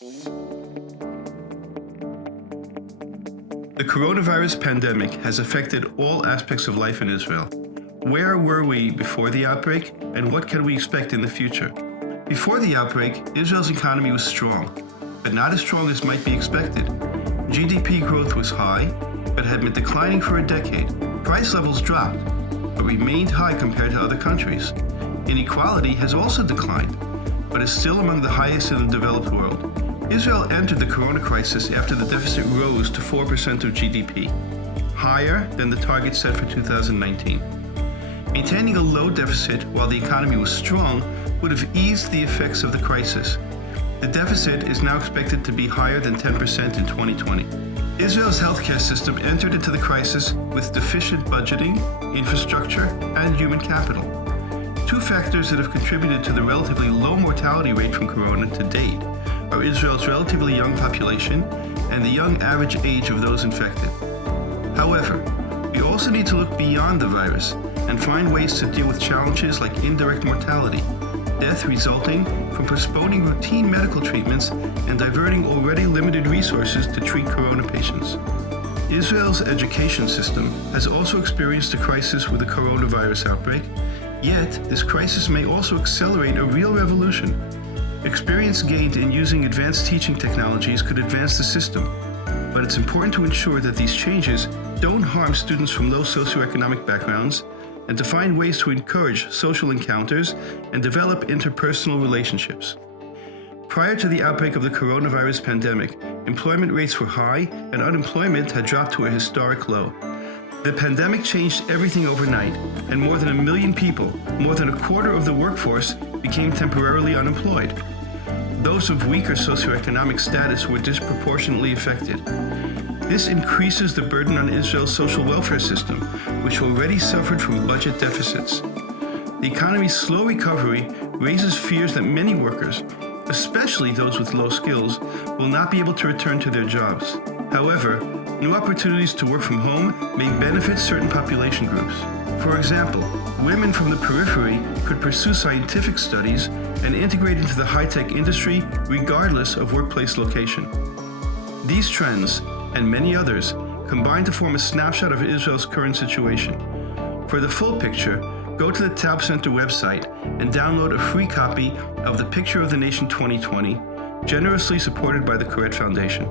The coronavirus pandemic has affected all aspects of life in Israel. Where were we before the outbreak, and what can we expect in the future? Before the outbreak, Israel's economy was strong, but not as strong as might be expected. GDP growth was high, but had been declining for a decade. Price levels dropped, but remained high compared to other countries. Inequality has also declined, but is still among the highest in the developed world. Israel entered the corona crisis after the deficit rose to 4% of GDP, higher than the target set for 2019. Maintaining a low deficit while the economy was strong would have eased the effects of the crisis. The deficit is now expected to be higher than 10% in 2020. Israel's healthcare system entered into the crisis with deficient budgeting, infrastructure, and human capital. Two factors that have contributed to the relatively low mortality rate from corona to date are Israel's relatively young population and the young average age of those infected. However, we also need to look beyond the virus and find ways to deal with challenges like indirect mortality, death resulting from postponing routine medical treatments and diverting already limited resources to treat corona patients. Israel's education system has also experienced a crisis with the coronavirus outbreak, yet this crisis may also accelerate a real revolution. Experience gained in using advanced teaching technologies could advance the system, but it's important to ensure that these changes don't harm students from low socioeconomic backgrounds and to find ways to encourage social encounters and develop interpersonal relationships. Prior to the outbreak of the coronavirus pandemic, employment rates were high and unemployment had dropped to a historic low. The pandemic changed everything overnight, and more than 1 million people, more than a quarter of the workforce, became temporarily unemployed. Those of weaker socioeconomic status were disproportionately affected. This increases the burden on Israel's social welfare system, which already suffered from budget deficits. The economy's slow recovery raises fears that many workers, especially those with low skills, will not be able to return to their jobs. However, new opportunities to work from home may benefit certain population groups. For example, women from the periphery could pursue scientific studies and integrate into the high-tech industry regardless of workplace location. These trends, and many others, combine to form a snapshot of Israel's current situation. For the full picture, go to the Taub Center website and download a free copy of the Picture of the Nation 2020, generously supported by the Koret Foundation.